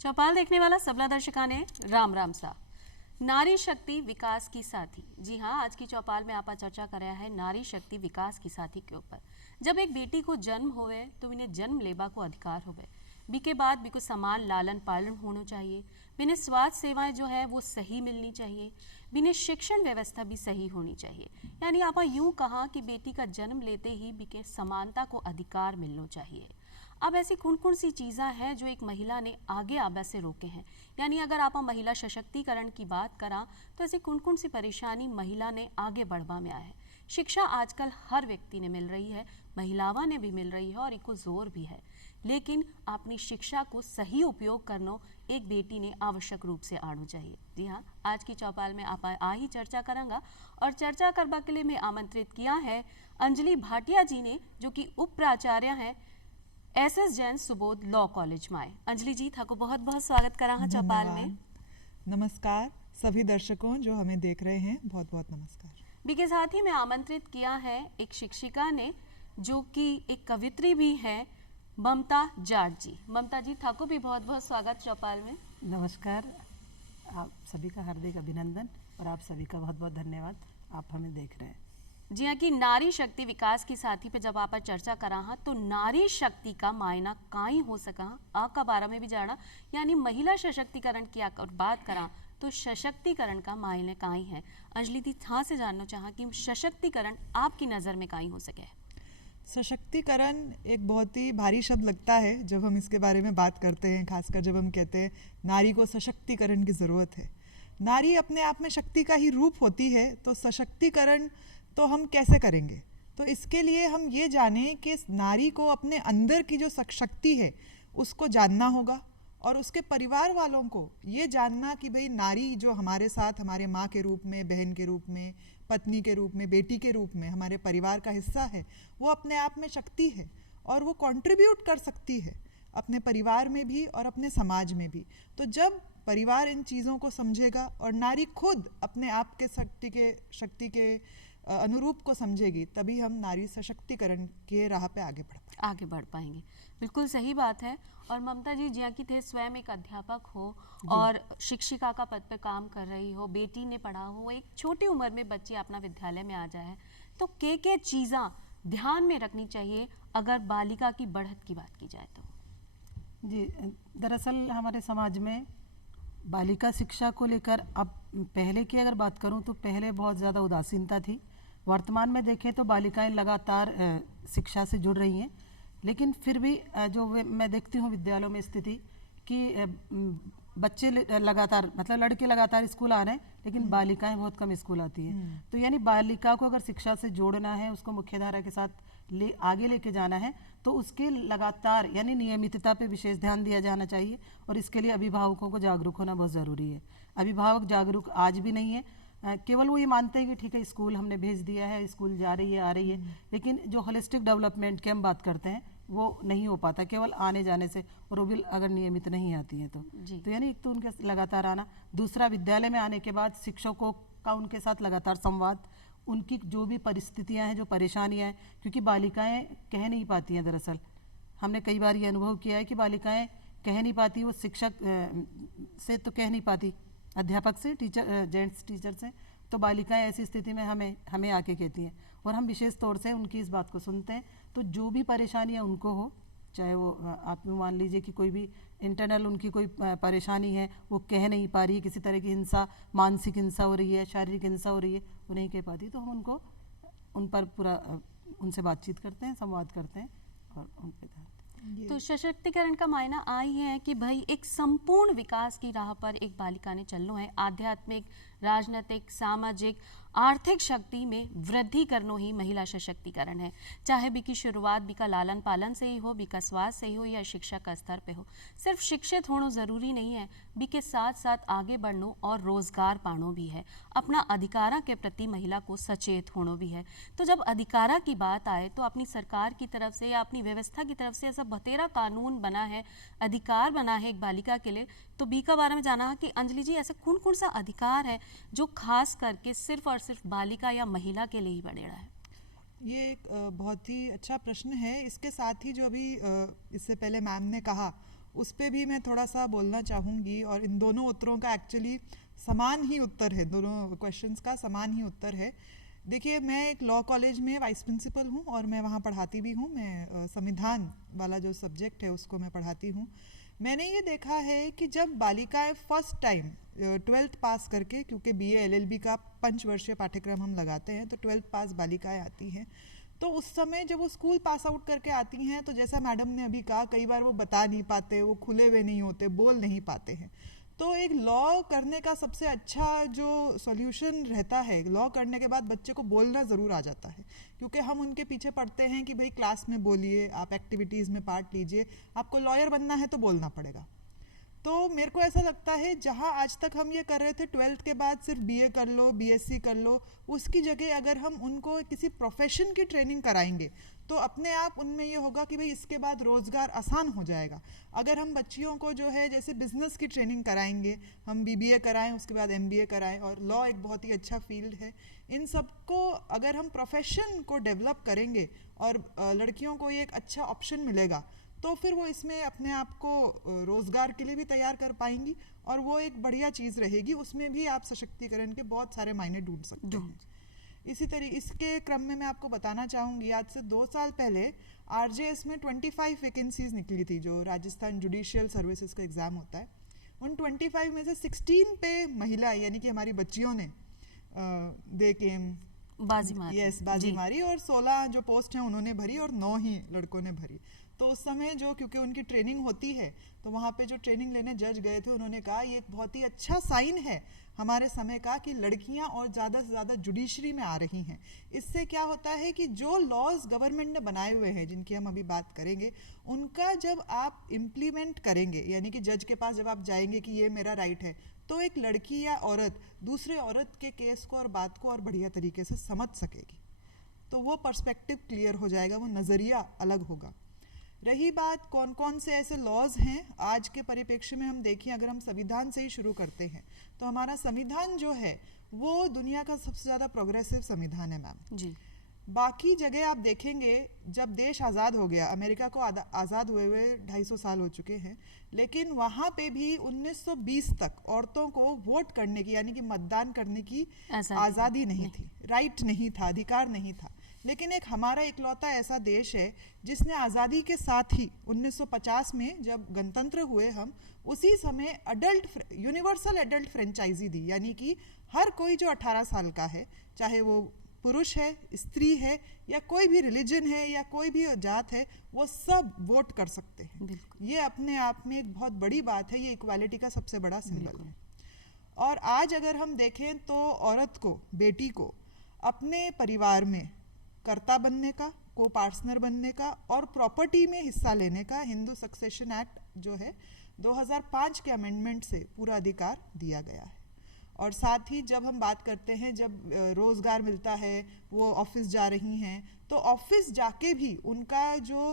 चौपाल देखने वाला सबला दर्शका ने राम राम सा। नारी शक्ति विकास की साथी। जी हाँ, आज की चौपाल में आपा चर्चा कर रहा है नारी शक्ति विकास की साथी के ऊपर। जब एक बेटी को जन्म होवे तो इन्हें जन्म लेबा को अधिकार होवे, बीके बाद भी को समान लालन पालन होना चाहिए, बिने स्वास्थ्य सेवाएं जो है वो सही मिलनी चाहिए, बिने शिक्षण व्यवस्था भी सही होनी चाहिए। यानी आपा यूं कहा कि बेटी का जन्म लेते ही बीके समानता को अधिकार मिलना चाहिए। अब ऐसी कौन कौन सी चीज़ें हैं जो एक महिला ने आगे आबा से रोके हैं? यानी अगर आप महिला सशक्तिकरण की बात करा तो ऐसी कौन कौन सी परेशानी महिला ने आगे बढ़वा में आया है? शिक्षा आजकल हर व्यक्ति ने मिल रही है, महिलावां ने भी मिल रही है और इको जोर भी है, लेकिन अपनी शिक्षा को सही उपयोग करना एक बेटी ने आवश्यक रूप से आना चाहिए। जी हाँ, आज की चौपाल में आप आ ही चर्चा करेंगे और चर्चा करवा के लिए मैं आमंत्रित किया है अंजलि भाटिया जी ने, जो कि उप प्राचार्य हैं SS Jain Subodh law college में। अंजलि जी था को बहुत बहुत स्वागत करा है चौपाल में। नमस्कार सभी दर्शकों जो हमें देख रहे हैं, बहुत बहुत नमस्कार। बीके साथ ही मैं आमंत्रित किया है एक शिक्षिका ने जो कि एक कवित्री भी है, ममता जाट जी। ममता जी था को भी बहुत बहुत स्वागत चौपाल में। नमस्कार, आप सभी का हार्दिक अभिनंदन और आप सभी का बहुत बहुत धन्यवाद, आप हमें देख रहे हैं। जी हाँ, कि नारी शक्ति विकास की साथी पे जब आप चर्चा करा हाँ तो नारी शक्ति का मायना काई हो सका आ का बारे में भी जाना, यानी महिला सशक्तिकरण की अगर बात करा तो सशक्तिकरण का मायने काई है। अंजलि दी था से जानना चाहा कि सशक्तिकरण आपकी नज़र में काई हो सके? सशक्तिकरण एक बहुत ही भारी शब्द लगता है जब हम इसके बारे में बात करते हैं, खासकर जब हम कहते हैं नारी को सशक्तिकरण की ज़रूरत है। नारी अपने आप में शक्ति का ही रूप होती है, तो सशक्तिकरण तो हम कैसे करेंगे? तो इसके लिए हम ये जानें कि नारी को अपने अंदर की जो शक्ति है उसको जानना होगा और उसके परिवार वालों को ये जानना कि भाई नारी जो हमारे साथ हमारे माँ के रूप में, बहन के रूप में, पत्नी के रूप में, बेटी के रूप में हमारे परिवार का हिस्सा है, वो अपने आप में शक्ति है और वो कंट्रीब्यूट कर सकती है अपने परिवार में भी और अपने समाज में भी। तो जब परिवार इन चीज़ों को समझेगा और नारी खुद अपने आप के शक्ति के अनुरूप को समझेगी, तभी हम नारी सशक्तिकरण के राह पे आगे बढ़ पाएंगे। बिल्कुल सही बात है। और ममता जी, जिया की थे स्वयं एक अध्यापक हो और शिक्षिका का पद पे काम कर रही हो, बेटी ने पढ़ा हो, एक छोटी उम्र में बच्ची अपना विद्यालय में आ जाए, तो के चीज़ा ध्यान में रखनी चाहिए अगर बालिका की बढ़त की बात की जाए तो? जी, दरअसल हमारे समाज में बालिका शिक्षा को लेकर अब पहले की अगर बात करूं तो पहले बहुत ज़्यादा उदासीनता थी। वर्तमान में देखें तो बालिकाएं लगातार शिक्षा से जुड़ रही हैं, लेकिन फिर भी जो मैं देखती हूँ विद्यालयों में स्थिति कि बच्चे लगातार, मतलब लड़के लगातार स्कूल आ रहे हैं, लेकिन बालिकाएं बहुत कम स्कूल आती हैं। तो यानी बालिका को अगर शिक्षा से जोड़ना है, उसको मुख्यधारा के साथ आगे लेके जाना है, तो उसके लगातार यानी नियमितता पे विशेष ध्यान दिया जाना चाहिए और इसके लिए अभिभावकों को जागरूक होना बहुत ज़रूरी है। अभिभावक जागरूक आज भी नहीं है, केवल वो ये मानते हैं कि ठीक है स्कूल हमने भेज दिया है, स्कूल जा रही है, आ रही है, लेकिन जो होलिस्टिक डेवलपमेंट की हम बात करते हैं वो नहीं हो पाता केवल आने जाने से, और वो भी अगर नियमित नहीं आती है तो यानी एक तो उनके लगातार आना, दूसरा विद्यालय में आने के बाद शिक्षकों का उनके साथ लगातार संवाद, उनकी जो भी परिस्थितियां हैं, जो परेशानियां हैं, क्योंकि बालिकाएं कह नहीं पाती हैं। दरअसल हमने कई बार ये अनुभव किया है कि बालिकाएं कह नहीं पाती, वो शिक्षक से तो कह नहीं पाती, अध्यापक से, जेंट्स टीचर से, तो बालिकाएं ऐसी स्थिति में हमें आके कहती हैं और हम विशेष तौर से उनकी इस बात को सुनते हैं। तो जो भी परेशानियां उनको हो, चाहे वो आप मान लीजिए कि कोई भी इंटरनल उनकी कोई परेशानी है, वो कह नहीं पा रही है, किसी तरह की हिंसा, मानसिक हिंसा हो रही है, शारीरिक हिंसा हो रही है, वो नहीं कह पाती, तो हम उनको उन पर पूरा उनसे बातचीत करते हैं, संवाद करते हैं और उन पर तो सशक्तिकरण का मायना आई है कि भाई एक संपूर्ण विकास की राह पर एक बालिका ने चलना है, आध्यात्मिक, राजनीतिक, सामाजिक, आर्थिक शक्ति में वृद्धि करना ही महिला सशक्तिकरण है। चाहे बी की शुरुआत बी का लालन पालन से ही हो, बी का स्वास्थ्य से ही हो या शिक्षा का स्तर पे हो। सिर्फ शिक्षित होना ज़रूरी नहीं है, बी के साथ साथ आगे बढ़ना और रोजगार पाना भी है। अपना अधिकारा के प्रति महिला को सचेत होना भी है। तो जब अधिकारा की बात आए तो अपनी सरकार की तरफ से या अपनी व्यवस्था की तरफ से ऐसा बतेरा कानून बना है, अधिकार बना है एक बालिका के लिए, तो बी का बारे में जाना है कि अंजलि जी ऐसा कौन कौन सा अधिकार है जो खास करके सिर्फ और सिर्फ बालिका या महिला के लिए ही बनेड़ा है? ये एक बहुत ही अच्छा प्रश्न है। इसके साथ ही जो अभी इससे पहले मैम ने कहा उस पे भी मैं थोड़ा सा बोलना चाहूँगी। और इन दोनों उत्तरों का एक्चुअली समान ही उत्तर है, दोनों क्वेश्चंस का समान ही उत्तर है। देखिए, मैं एक लॉ कॉलेज में वाइस प्रिंसिपल हूँ और मैं वहाँ पढ़ाती भी हूँ। मैं संविधान वाला जो सब्जेक्ट है उसको मैं पढ़ाती हूँ। मैंने ये देखा है कि जब बालिकाएं फर्स्ट टाइम 12th पास करके, क्योंकि BA LLB का 5 वर्षीय पाठ्यक्रम हम लगाते हैं, तो 12th पास बालिकाएं आती हैं, तो उस समय जब वो स्कूल पास आउट करके आती हैं तो जैसा मैडम ने अभी कहा, कई बार वो बता नहीं पाते, वो खुले हुए नहीं होते, बोल नहीं पाते हैं। तो एक लॉ करने का सबसे अच्छा जो सॉल्यूशन रहता है, लॉ करने के बाद बच्चे को बोलना ज़रूर आ जाता है, क्योंकि हम उनके पीछे पढ़ते हैं कि भाई क्लास में बोलिए, आप एक्टिविटीज़ में पार्ट लीजिए, आपको लॉयर बनना है तो बोलना पड़ेगा। तो मेरे को ऐसा लगता है जहाँ आज तक हम ये कर रहे थे 12th के बाद सिर्फ BA कर लो, BSc कर लो, उसकी जगह अगर हम उनको किसी प्रोफेशन की ट्रेनिंग कराएंगे तो अपने आप उनमें ये होगा कि भाई इसके बाद रोज़गार आसान हो जाएगा। अगर हम बच्चियों को जो है जैसे बिज़नेस की ट्रेनिंग कराएंगे, हम BBA कराएं, उसके बाद MBA कराएं, और लॉ एक बहुत ही अच्छा फील्ड है, इन सबको अगर हम प्रोफेशन को डेवलप करेंगे और लड़कियों को ये एक अच्छा ऑप्शन मिलेगा, तो फिर वो इसमें अपने आप को रोज़गार के लिए भी तैयार कर पाएंगी और वो एक बढ़िया चीज़ रहेगी। उसमें भी आप सशक्तिकरण के बहुत सारे मायने ढूंढ सकते हैं। इसी तरह इसके क्रम में मैं आपको बताना चाहूँगी, आज से 2 साल पहले RJS में 25 वैकेंसीज निकली थी, जो राजस्थान जुडिशियल सर्विसेज का एग्ज़ाम होता है। उन 25 में से 16 पे महिला यानी कि हमारी बच्चियों ने दे के बाजी मारी। यस, बाजी मारी, और 16 जो पोस्ट हैं उन्होंने भरी और 9 ही लड़कों ने भरी। तो उस समय जो, क्योंकि उनकी ट्रेनिंग होती है, तो वहाँ पे जो ट्रेनिंग लेने जज गए थे उन्होंने कहा ये एक बहुत ही अच्छा साइन है हमारे समय का कि लड़कियाँ और ज़्यादा से ज़्यादा जुडिशरी में आ रही हैं। इससे क्या होता है कि जो लॉज गवर्नमेंट ने बनाए हुए हैं, जिनकी हम अभी बात करेंगे, उनका जब आप इम्प्लीमेंट करेंगे, यानी कि जज के पास जब आप जाएंगे कि ये मेरा राइट है, तो एक लड़की या औरत दूसरे औरत के केस को और बात को और बढ़िया तरीके से समझ सकेगी। तो वो पर्सपेक्टिव क्लियर हो जाएगा, वो नज़रिया अलग होगा। रही बात कौन कौन से ऐसे लॉज हैं आज के परिप्रेक्ष्य में, हम देखें अगर हम संविधान से ही शुरू करते हैं तो हमारा संविधान जो है वो दुनिया का सबसे ज़्यादा प्रोग्रेसिव संविधान है मैम जी। बाकी जगह आप देखेंगे, जब देश आज़ाद हो गया, अमेरिका को आज़ाद हुए हुए 250 साल हो चुके हैं, लेकिन वहाँ पे भी 1920 तक औरतों को वोट करने की यानी कि मतदान करने की आज़ादी नहीं थी, राइट नहीं था, अधिकार नहीं था। लेकिन एक हमारा इकलौता ऐसा देश है जिसने आज़ादी के साथ ही 1950 में जब गणतंत्र हुए हम, उसी समय यूनिवर्सल एडल्ट फ्रेंचाइजी दी, यानी कि हर कोई जो 18 साल का है, चाहे वो पुरुष है, स्त्री है, या कोई भी रिलीजन है या कोई भी जात है, वो सब वोट कर सकते हैं। ये अपने आप में एक बहुत बड़ी बात है, ये इक्वालिटी का सबसे बड़ा सिंबल है। और आज अगर हम देखें तो औरत को, बेटी को अपने परिवार में कर्ता बनने का, को पार्टनर बनने का और प्रॉपर्टी में हिस्सा लेने का हिंदू सक्सेशन एक्ट जो है 2005 के अमेंडमेंट से पूरा अधिकार दिया गया है। और साथ ही जब हम बात करते हैं, जब रोज़गार मिलता है, वो ऑफिस जा रही हैं, तो ऑफिस जाके भी उनका जो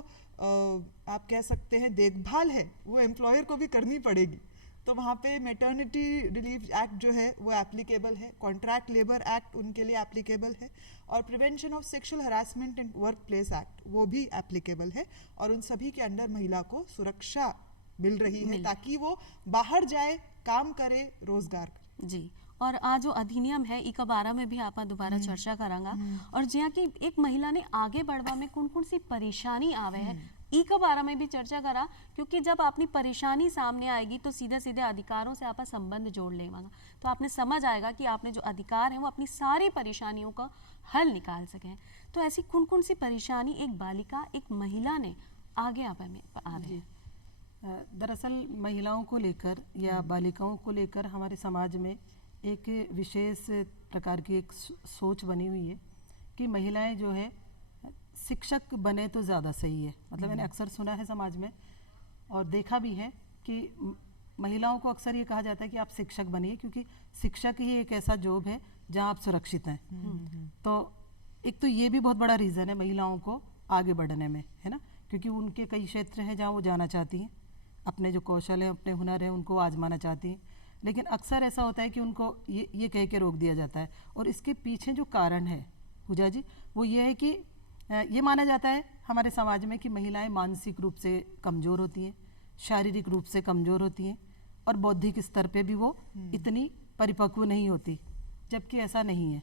आप कह सकते हैं देखभाल है, वो एम्प्लॉयर को भी करनी पड़ेगी। तो वहाँ पे मैटरनिटी रिलीफ एक्ट जो है वो एप्लीकेबल है, कॉन्ट्रैक्ट लेबर एक्ट उनके लिए एप्लीकेबल है, और prevention of sexual harassment and work place act वो भी एप्लीकेबल है। और उन सभी के अंडर महिला को सुरक्षा मिल रही है ताकि वो बाहर जाए, काम करे, रोजगार करे। जी, और आ जो अधिनियम है इका बारा में भी आप दोबारा चर्चा करांगा। और जिया कि एक महिला ने आगे बढ़वा में कौन कौन सी परेशानी आवे है इका बारा में भी चर्चा करा, क्योंकि जब अपनी परेशानी सामने आएगी तो सीधे सीधे अधिकारों से आप संबंध जोड़ लेगा, तो आपने समझ आएगा कि आपने जो अधिकार है वो अपनी सारी परेशानियों का हल निकाल सकें। तो ऐसी कौन कौन सी परेशानी एक बालिका, एक महिला ने आगे आवे में आ रही है? दरअसल महिलाओं को लेकर या बालिकाओं को लेकर हमारे समाज में एक विशेष प्रकार की एक सोच बनी हुई है कि महिलाएं जो है शिक्षक बने तो ज़्यादा सही है। मतलब मैंने अक्सर सुना है समाज में और देखा भी है कि महिलाओं को अक्सर ये कहा जाता है कि आप शिक्षक बनिए, क्योंकि शिक्षक ही एक ऐसा जॉब है जहाँ आप सुरक्षित हैं। तो एक तो ये भी बहुत बड़ा रीज़न है महिलाओं को आगे बढ़ने में, है ना, क्योंकि उनके कई क्षेत्र हैं जहाँ वो जाना चाहती हैं, अपने जो कौशल है, अपने हुनर है, उनको आजमाना चाहती हैं। लेकिन अक्सर ऐसा होता है कि उनको ये कह के रोक दिया जाता है। और इसके पीछे जो कारण है पूजा जी, वो ये है कि ये माना जाता है हमारे समाज में कि महिलाएं मानसिक रूप से कमज़ोर होती हैं, शारीरिक रूप से कमज़ोर होती हैं और बौद्धिक स्तर पे भी वो इतनी परिपक्व नहीं होती, जबकि ऐसा नहीं है।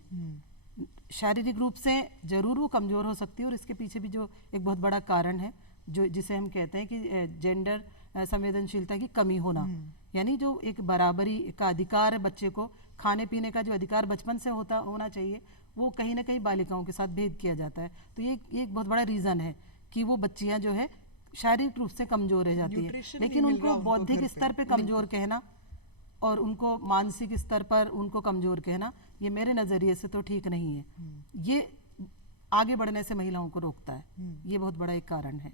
शारीरिक रूप से ज़रूर वो कमज़ोर हो सकती है और इसके पीछे भी जो एक बहुत बड़ा कारण है जो जिसे हम कहते हैं कि जेंडर संवेदनशीलता की कमी होना, यानी जो एक बराबरी का अधिकार है बच्चे को, खाने पीने का जो अधिकार बचपन से होना चाहिए, वो कहीं ना कहीं बालिकाओं के साथ भेद किया जाता है। तो ये एक बहुत बड़ा रीज़न है कि वो बच्चियां जो है शारीरिक रूप से कमज़ोर रह जाती है, Nutrition लेकिन नहीं मिल रहा उनको उनको बौद्धिक घर स्तर पे कमज़ोर कहना और उनको मानसिक स्तर पर उनको कमज़ोर कहना, ये मेरे नज़रिए से तो ठीक नहीं है। ये आगे बढ़ने से महिलाओं को रोकता है, ये बहुत बड़ा एक कारण है।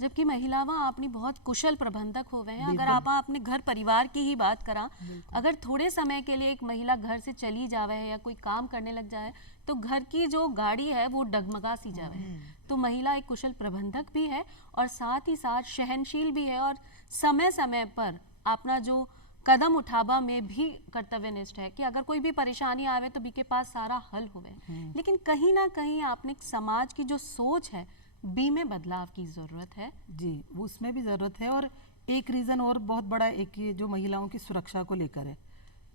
जबकि महिलावां अपनी बहुत कुशल प्रबंधक हो गए हैं। अगर आप अपने घर परिवार की ही बात करा, अगर थोड़े समय के लिए एक महिला घर से चली जावे है या कोई काम करने लग जाए तो घर की जो गाड़ी है वो डगमगा सी जावे है। तो महिला एक कुशल प्रबंधक भी है और साथ ही साथ सहनशील भी है और समय समय पर अपना जो कदम उठावा में भी कर्तव्यनिष्ठ है कि अगर कोई भी परेशानी आवे तो बी के पास सारा हल होवे। लेकिन कहीं ना कहीं आपने समाज की जो सोच है बी में बदलाव की ज़रूरत है। जी, वो उसमें भी ज़रूरत है। और एक रीज़न और बहुत बड़ा एक ये जो महिलाओं की सुरक्षा को लेकर है,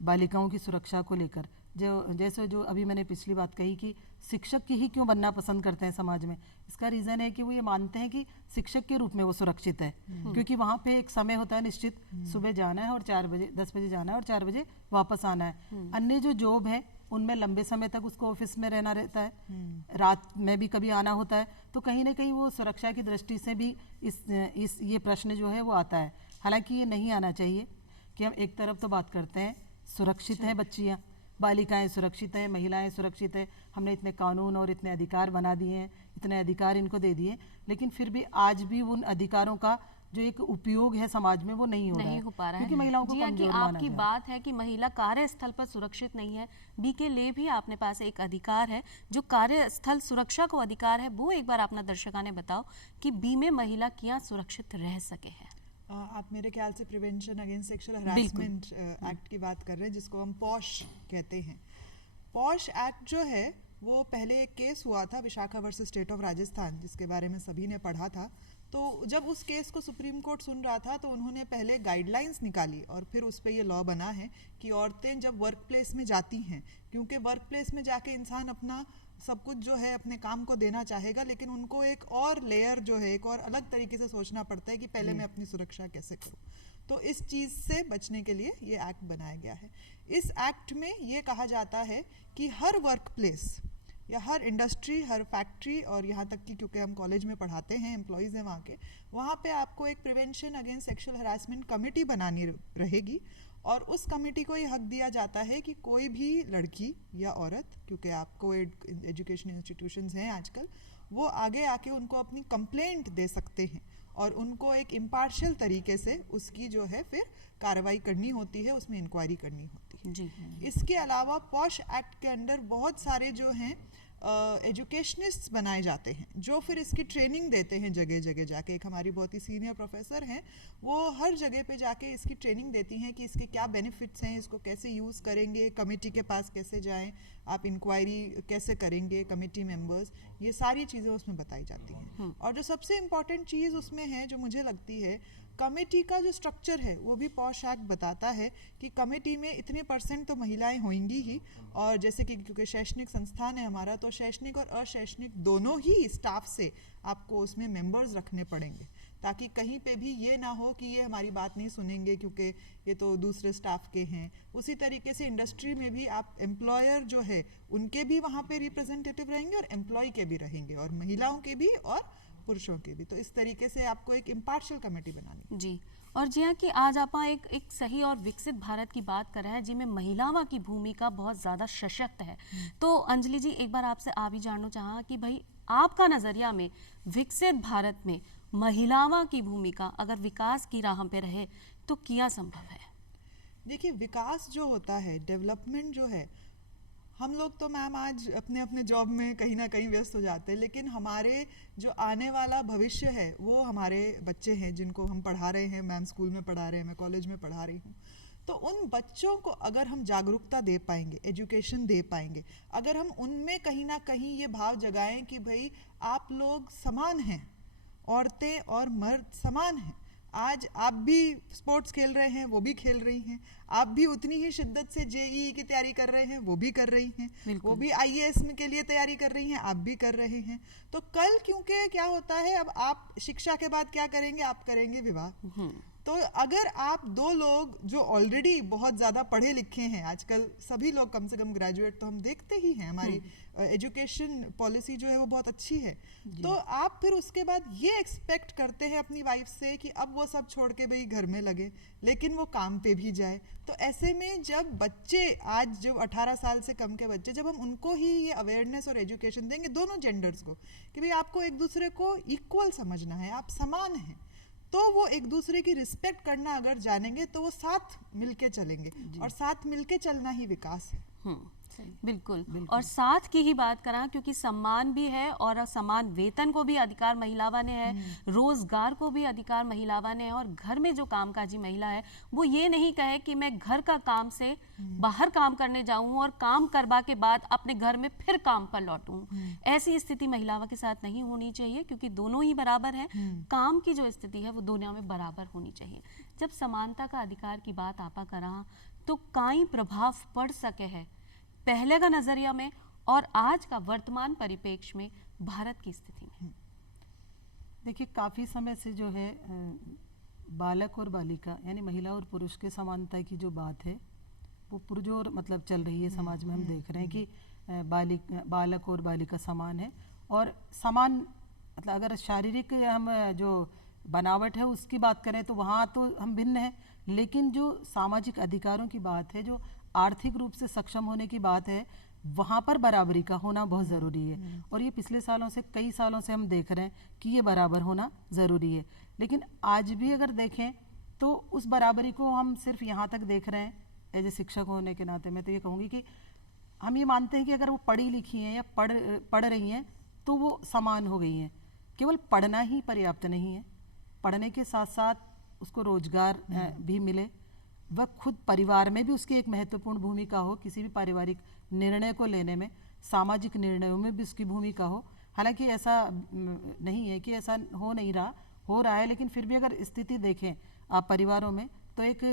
बालिकाओं की सुरक्षा को लेकर, जैसे जो अभी मैंने पिछली बात कही कि शिक्षक की ही क्यों बनना पसंद करते हैं समाज में, इसका रीज़न है कि वो ये मानते हैं कि शिक्षक के रूप में वो सुरक्षित है, क्योंकि वहाँ पे एक समय होता है निश्चित, सुबह जाना है और 4 बजे 10 बजे जाना है और 4 बजे वापस आना है। अन्य जो जॉब है उनमें लंबे समय तक उसको ऑफिस में रहना रहता है, रात में भी कभी आना होता है, तो कहीं ना कहीं वो सुरक्षा की दृष्टि से भी इस ये प्रश्न जो है वो आता है। हालांकि ये नहीं आना चाहिए कि हम एक तरफ तो बात करते हैं सुरक्षित हैं बच्चियाँ, बालिकाएं सुरक्षित हैं, महिलाएं सुरक्षित हैं, हमने इतने कानून और इतने अधिकार बना दिए हैं, इतने अधिकार इनको दे दिए, लेकिन फिर भी आज भी उन अधिकारों का जो एक उपयोग है समाज में वो नहीं हो रहा है, क्योंकि महिलाओं को जी हाँ, कि कमजोर माना आपकी जा रहा है। बात है कि महिला कार्यस्थल पर सुरक्षित नहीं है। बी के लिए भी आपने पास एक अधिकार है, जो कार्यस्थल सुरक्षा को अधिकार है, वो एक बार अपना दर्शकों ने बताओ कि बी में महिला क्या सुरक्षित रह सके है। आप मेरे ख्याल से prevention against sexual harassment act की बात कर रहे हैं, जिसको हम पॉश कहते हैं। पॉश एक्ट जो है वो पहले एक केस हुआ था Vishakha versus state of Rajasthan, जिसके बारे में सभी ने पढ़ा था। तो जब उस केस को सुप्रीम कोर्ट सुन रहा था तो उन्होंने पहले गाइडलाइंस निकाली और फिर उस पर ये लॉ बना है कि औरतें जब वर्क प्लेस में जाती हैं, क्योंकि वर्क प्लेस में जाके इंसान अपना सब कुछ जो है अपने काम को देना चाहेगा, लेकिन उनको एक और लेयर जो है, एक और अलग तरीके से सोचना पड़ता है कि पहले मैं अपनी सुरक्षा कैसे करूं। तो इस चीज़ से बचने के लिए ये एक्ट बनाया गया है। इस एक्ट में ये कहा जाता है कि हर वर्क प्लेस या हर इंडस्ट्री, हर फैक्ट्री, और यहाँ तक कि क्योंकि हम कॉलेज में पढ़ाते हैं, एम्प्लॉयज़ हैं वहाँ पे आपको एक prevention against sexual harassment committee बनानी रहेगी। और उस कमेटी को ये हक दिया जाता है कि कोई भी लड़की या औरत, क्योंकि आपको एजुकेशन इंस्टीट्यूशंस हैं आजकल, वो आगे आके उनको अपनी कंप्लेंट दे सकते हैं और उनको एक इम्पार्शियल तरीके से उसकी जो है फिर कार्रवाई करनी होती है, उसमें इंक्वायरी करनी होती है। जी। इसके अलावा पॉश एक्ट के अंदर बहुत सारे जो हैं एजुकेशनिस्ट्स बनाए जाते हैं, जो फिर इसकी ट्रेनिंग देते हैं जगह जगह जाके। एक हमारी बहुत ही सीनियर प्रोफेसर हैं, वो हर जगह पे जाके इसकी ट्रेनिंग देती हैं कि इसके क्या बेनिफिट्स हैं, इसको कैसे यूज़ करेंगे, कमेटी के पास कैसे जाएं, आप इंक्वायरी कैसे करेंगे, कमेटी मेंबर्स, ये सारी चीज़ें उसमें बताई जाती हैं। और जो सबसे इम्पॉर्टेंट चीज़ उसमें है जो मुझे लगती है, कमेटी का जो स्ट्रक्चर है वो भी पॉश एक्ट बताता है कि कमेटी में इतने % तो महिलाएं होंगी ही। और जैसे कि क्योंकि शैक्षणिक संस्थान है हमारा, तो शैक्षणिक और अशैक्षणिक दोनों ही स्टाफ से आपको उसमें मेंबर्स रखने पड़ेंगे, ताकि कहीं पे भी ये ना हो कि ये हमारी बात नहीं सुनेंगे क्योंकि ये तो दूसरे स्टाफ के हैं। उसी तरीके से इंडस्ट्री में भी आप एम्प्लॉयर जो है उनके भी वहाँ पे रिप्रेजेंटेटिव रहेंगे और एम्प्लॉय के भी रहेंगे, और महिलाओं के भी और पुरुषों के भी। तो इस तरीके से आपको एक इम्पार्शियल कमेटी बनानी जी। और जी हाँ, कि आज आप एक सही और विकसित भारत की बात कर रहे हैं जिसमें महिलाओं की भूमिका बहुत ज़्यादा सशक्त है। तो अंजलि जी, एक बार आपसे आ भी जानना चाहा कि भाई आपका नज़रिया में विकसित भारत में महिलाओं की भूमिका अगर विकास की राह पे रहे तो क्या संभव है? देखिए, विकास जो होता है, डेवलपमेंट जो है, हम लोग तो मैम आज अपने अपने जॉब में कहीं ना कहीं व्यस्त हो जाते हैं, लेकिन हमारे जो आने वाला भविष्य है वो हमारे बच्चे हैं जिनको हम पढ़ा रहे हैं। मैम स्कूल में पढ़ा रहे हैं, मैं कॉलेज में पढ़ा रही हूँ। तो उन बच्चों को अगर हम जागरूकता दे पाएंगे, एजुकेशन दे पाएंगे, अगर हम उनमें कहीं ना कहीं ये भाव जगाएं कि भाई आप लोग समान हैं, औरतें और मर्द समान हैं, आज आप भी स्पोर्ट्स खेल रहे हैं, वो भी खेल रही हैं, आप भी उतनी ही शिद्दत से जेईई की तैयारी कर रहे हैं, वो भी कर रही हैं, वो भी आईएएस के लिए तैयारी कर रही हैं, आप भी कर रहे हैं। तो कल क्योंकि क्या होता है, अब आप शिक्षा के बाद क्या करेंगे, आप करेंगे विवाह। तो अगर आप दो लोग जो ऑलरेडी बहुत ज़्यादा पढ़े लिखे हैं, आजकल सभी लोग कम से कम ग्रेजुएट तो हम देखते ही हैं, हमारी एजुकेशन पॉलिसी जो है वो बहुत अच्छी है, तो आप फिर उसके बाद ये एक्सपेक्ट करते हैं अपनी वाइफ से कि अब वो सब छोड़ के भाई घर में लगे, लेकिन वो काम पे भी जाए। तो ऐसे में जब बच्चे, आज जो 18 साल से कम के बच्चे, जब हम उनको ही ये अवेयरनेस और एजुकेशन देंगे दोनों जेंडर्स को कि भाई आपको एक दूसरे को इक्वल समझना है, आप समान हैं, तो वो एक दूसरे की रिस्पेक्ट करना अगर जानेंगे तो वो साथ मिलके चलेंगे, और साथ मिलके चलना ही विकास है। बिल्कुल। और साथ की ही बात करा, क्योंकि सम्मान भी है और समान वेतन को भी अधिकार महिलावा ने है, रोजगार को भी अधिकार महिलावा ने है, और घर में जो कामकाजी महिला है वो ये नहीं कहे कि मैं घर का काम से बाहर काम करने जाऊं और काम करवा के बाद अपने घर में फिर काम पर लौटूं। ऐसी स्थिति महिलावा के साथ नहीं होनी चाहिए, क्योंकि दोनों ही बराबर हैं। काम की जो स्थिति है वो दोनों में बराबर होनी चाहिए। जब समानता का अधिकार की बात आपा करा तो काई प्रभाव पड़ सके है पहले का नजरिया में और आज का वर्तमान परिप्रेक्ष्य में भारत की स्थिति में? देखिए, काफ़ी समय से जो है बालक और बालिका यानी महिला और पुरुष के समानता की जो बात है वो पुरजोर मतलब चल रही है समाज में। हम देख रहे हैं कि बालक और बालिका समान है, और समान मतलब अगर शारीरिक हम जो बनावट है उसकी बात करें तो वहाँ तो हम भिन्न हैं, लेकिन जो सामाजिक अधिकारों की बात है, जो आर्थिक रूप से सक्षम होने की बात है, वहाँ पर बराबरी का होना बहुत ज़रूरी है। और ये पिछले सालों से, कई सालों से हम देख रहे हैं कि ये बराबर होना ज़रूरी है। लेकिन आज भी अगर देखें तो उस बराबरी को हम सिर्फ यहाँ तक देख रहे हैं। एज ए शिक्षक होने के नाते मैं तो ये कहूँगी कि हम ये मानते हैं कि अगर वो पढ़ी लिखी हैं या पढ़ रही हैं तो वो समान हो गई हैं। केवल पढ़ना ही पर्याप्त नहीं है, पढ़ने के साथ साथ उसको रोजगार भी मिले, वह खुद परिवार में भी उसकी एक महत्वपूर्ण भूमिका हो, किसी भी पारिवारिक निर्णय को लेने में, सामाजिक निर्णयों में भी उसकी भूमिका हो। हालांकि ऐसा नहीं है कि ऐसा हो नहीं रहा, हो रहा है, लेकिन फिर भी अगर स्थिति देखें आप परिवारों में तो एक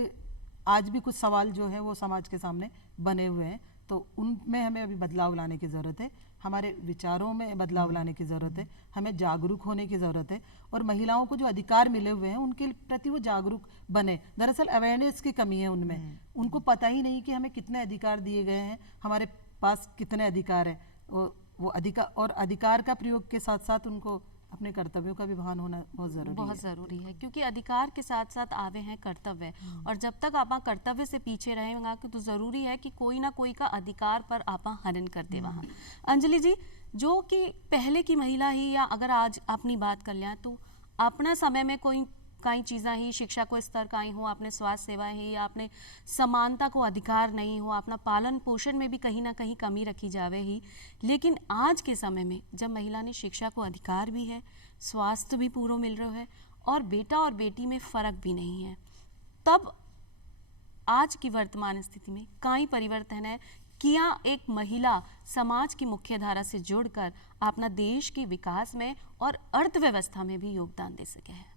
आज भी कुछ सवाल जो है वो समाज के सामने बने हुए हैं। तो उनमें हमें अभी बदलाव लाने की ज़रूरत है, हमारे विचारों में बदलाव लाने की ज़रूरत है, हमें जागरूक होने की ज़रूरत है, और महिलाओं को जो अधिकार मिले हुए हैं उनके प्रति वो जागरूक बने। दरअसल अवेयरनेस की कमी है उनमें, उनको पता ही नहीं कि हमें कितने अधिकार दिए गए हैं, हमारे पास कितने अधिकार हैं। वो अधिकार और अधिकार का प्रयोग के साथ साथ उनको अपने कर्तव्यों का भी भान होना बहुत ज़रूरी है, क्योंकि अधिकार के साथ साथ आवे हैं कर्तव्य, और जब तक आप कर्तव्य से पीछे रहेंगे तो ज़रूरी है कि कोई ना कोई का अधिकार पर आप हनन करते वहाँ। अंजलि जी, जो कि पहले की महिला ही, या अगर आज अपनी बात कर लिया तो अपना समय में कोई कई चीज़ें ही, शिक्षा को स्तर कहीं हो, आपने स्वास्थ्य सेवाएं ही, या आपने समानता को अधिकार नहीं हो, अपना पालन पोषण में भी कहीं ना कहीं कमी रखी जावे ही। लेकिन आज के समय में जब महिला ने शिक्षा को अधिकार भी है, स्वास्थ्य भी पूरा मिल रहा है, और बेटा और बेटी में फ़र्क भी नहीं है, तब आज की वर्तमान स्थिति में कई परिवर्तन है किया एक महिला समाज की मुख्य धारा से जुड़कर अपना देश के विकास में और अर्थव्यवस्था में भी योगदान दे सके है?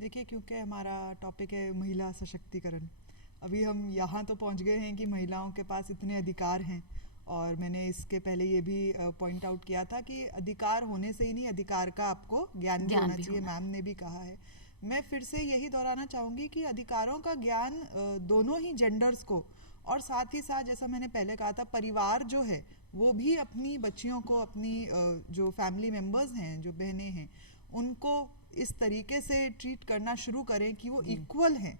देखिए, क्योंकि हमारा टॉपिक है महिला सशक्तिकरण, अभी हम यहाँ तो पहुँच गए हैं कि महिलाओं के पास इतने अधिकार हैं, और मैंने इसके पहले ये भी पॉइंट आउट किया था कि अधिकार होने से ही नहीं, अधिकार का आपको ज्ञान भी होना चाहिए, मैम ने भी कहा है। मैं फिर से यही दोहराना चाहूँगी कि अधिकारों का ज्ञान दोनों ही जेंडर्स को, और साथ ही साथ जैसा मैंने पहले कहा था, परिवार जो है वो भी अपनी बच्चियों को, अपनी जो फैमिली मेम्बर्स हैं, जो बहनें हैं, उनको इस तरीके से ट्रीट करना शुरू करें कि वो इक्वल हैं,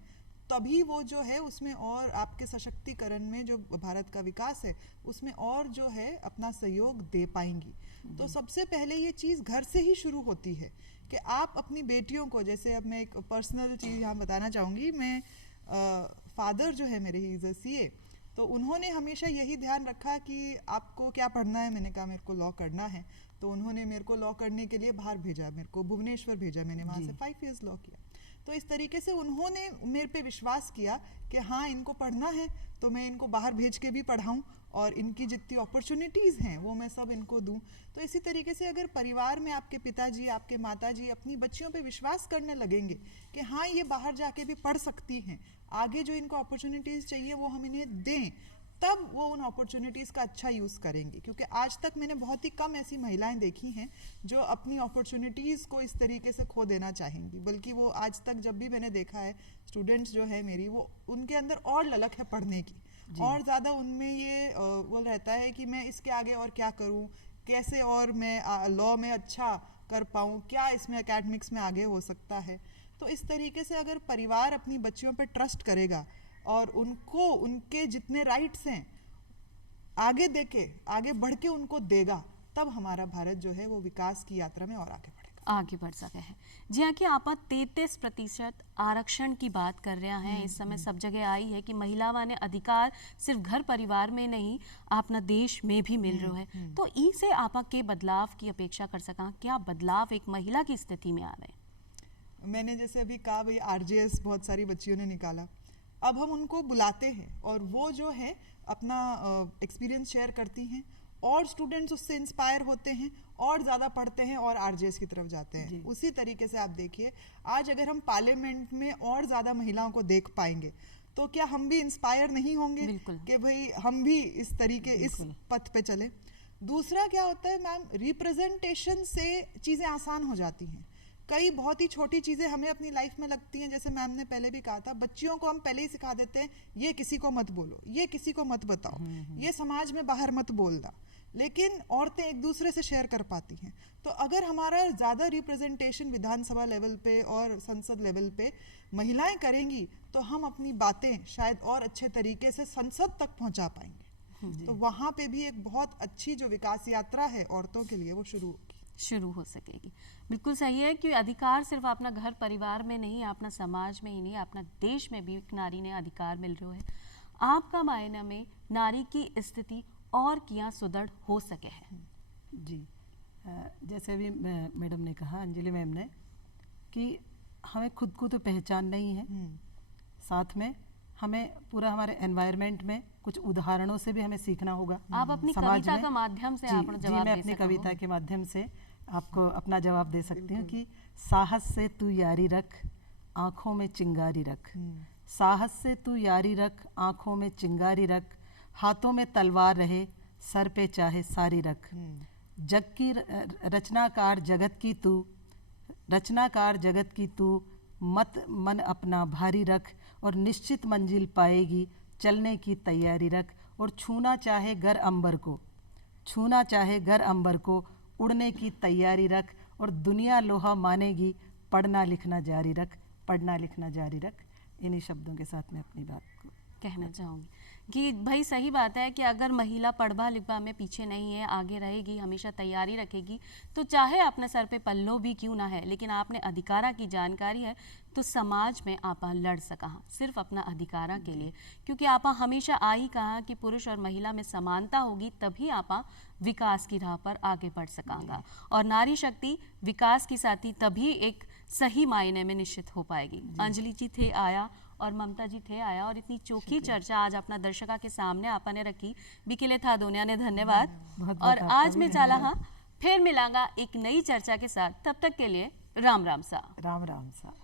तभी वो जो है उसमें और आपके सशक्तिकरण में जो भारत का विकास है उसमें और जो है अपना सहयोग दे पाएंगी। तो सबसे पहले ये चीज़ घर से ही शुरू होती है कि आप अपनी बेटियों को, जैसे अब मैं एक पर्सनल चीज़ यहाँ बताना चाहूँगी, मैं फादर जो है मेरे, ही इज़ अ सीए, तो उन्होंने हमेशा यही ध्यान रखा कि आपको क्या पढ़ना है। मैंने कहा मेरे को लॉ करना है, तो उन्होंने मेरे को लॉ करने के लिए बाहर भेजा, मेरे को भुवनेश्वर भेजा, मैंने वहाँ से 5 इयर्स लॉ किया। तो इस तरीके से उन्होंने मेरे पे विश्वास किया कि हाँ इनको पढ़ना है तो मैं इनको बाहर भेज के भी पढ़ाऊँ और इनकी जितनी अपॉर्चुनिटीज़ हैं वो मैं सब इनको दूं। तो इसी तरीके से अगर परिवार में आपके पिताजी आपके माताजी अपनी बच्चियों पे विश्वास करने लगेंगे कि हाँ ये बाहर जाके भी पढ़ सकती हैं, आगे जो इनको अपॉर्चुनिटीज़ चाहिए वो हम इन्हें दें, तब वो उन अपॉर्चुनिटीज़ का अच्छा यूज़ करेंगे। क्योंकि आज तक मैंने बहुत ही कम ऐसी महिलाएं देखी हैं जो अपनी अपॉर्चुनिटीज़ को इस तरीके से खो देना चाहेंगी, बल्कि वो आज तक जब भी मैंने देखा है स्टूडेंट्स जो है मेरी, वो उनके अंदर और ललक है पढ़ने की, और ज़्यादा उनमें ये वो रहता है कि मैं इसके आगे और क्या करूँ, कैसे और मैं लॉ में अच्छा कर पाऊँ, क्या इसमें एकेडमिक्स में आगे हो सकता है। तो इस तरीके से अगर परिवार अपनी बच्चियों पर ट्रस्ट करेगा और उनको उनके जितने राइट्स हैं आगे देके आगे बढ़ के उनको देगा, तब हमारा भारत जो है वो विकास की यात्रा में और आगे बढ़ेगा, आगे बढ़ सके हैं। जी हाँ, कि आप 33% आरक्षण की बात कर रहे हैं, इस समय सब जगह आई है कि महिलावां ने अधिकार सिर्फ घर परिवार में नहीं अपना देश में भी मिल रहा है। तो ई से आप के बदलाव की अपेक्षा कर सका, क्या बदलाव एक महिला की स्थिति में आ रहे? मैंने जैसे अभी कहा भाई RJS बहुत सारी बच्चियों ने निकाला, अब हम उनको बुलाते हैं और वो जो है अपना एक्सपीरियंस शेयर करती हैं और स्टूडेंट्स उससे इंस्पायर होते हैं और ज़्यादा पढ़ते हैं और RJS की तरफ जाते हैं। उसी तरीके से आप देखिए आज अगर हम पार्लियामेंट में और ज़्यादा महिलाओं को देख पाएंगे तो क्या हम भी इंस्पायर नहीं होंगे कि भाई हम भी इस तरीके इस पथ पे चले। दूसरा क्या होता है मैम, रिप्रेजेंटेशन से चीज़ें आसान हो जाती हैं। कई बहुत ही छोटी चीज़ें हमें अपनी लाइफ में लगती हैं, जैसे मैम ने पहले भी कहा था, बच्चियों को हम पहले ही सिखा देते हैं ये किसी को मत बोलो, ये किसी को मत बताओ, ये समाज में बाहर मत बोलना, लेकिन औरतें एक दूसरे से शेयर कर पाती हैं। तो अगर हमारा ज़्यादा रिप्रेजेंटेशन विधानसभा लेवल पे और संसद लेवल पे महिलाएं करेंगी तो हम अपनी बातें शायद और अच्छे तरीके से संसद तक पहुंचा पाएंगे। तो वहाँ पे भी एक बहुत अच्छी जो विकास यात्रा है औरतों के लिए वो शुरू हो सकेगी। बिल्कुल सही है कि अधिकार सिर्फ अपना घर परिवार में नहीं, अपना समाज में ही नहीं, अपना देश में भी एक नारी ने अधिकार मिल रहा है। आपका मायने में नारी की स्थिति और क्या सुदृढ़ हो सके है? जी, जैसे अभी मैडम ने कहा, अंजलि मैम ने, कि हमें खुद को तो पहचान नहीं है, साथ में हमें पूरा हमारे एनवायरनमेंट में कुछ उदाहरणों से भी हमें सीखना होगा। आप अपनी कविता का माध्यम से आप जवाब मैं अपनी कविता के माध्यम से आपको अपना जवाब दे सकती हूँ कि साहस से तू यारी रख, आँखों में चिंगारी रख, साहस से तू यारी रख, आँखों में चिंगारी रख, हाथों में तलवार रहे, सर पे चाहे सारी रख। जग की रचनाकार जगत की तू, रचनाकार जगत की तू, मत मन अपना भारी रख और निश्चित मंजिल पाएगी, चलने की तैयारी रख। और छूना चाहे गर अंबर को, छूना चाहे गर अंबर को, उड़ने की तैयारी रख और दुनिया लोहा मानेगी, पढ़ना लिखना जारी रख, पढ़ना लिखना जारी रख। इन्हीं शब्दों के साथ मैं अपनी बात को कहना चाहूँगी कि भाई सही बात है कि अगर महिला पढ़वा लिखवा में पीछे नहीं है, आगे रहेगी, हमेशा तैयारी रखेगी, तो चाहे अपने सर पे पल्लो भी क्यों ना है, लेकिन आपने अधिकारा की जानकारी है तो समाज में आप लड़ सका सिर्फ अपना अधिकारा के लिए। क्योंकि आप हमेशा आई कहा कि पुरुष और महिला में समानता होगी तभी आप विकास की राह पर आगे बढ़ सकांगा, और नारी शक्ति विकास की साथी तभी एक सही मायने में निश्चित हो पाएगी। अंजलि जी थे आया और ममता जी थे आया और इतनी चोखी चर्चा आज अपना दर्शका के सामने आपने रखी, बिकेले था दोनिया ने धन्यवाद। और आज मैं चाला हाँ फिर मिलांगा एक नई चर्चा के साथ, तब तक के लिए राम राम सा। राम राम सा।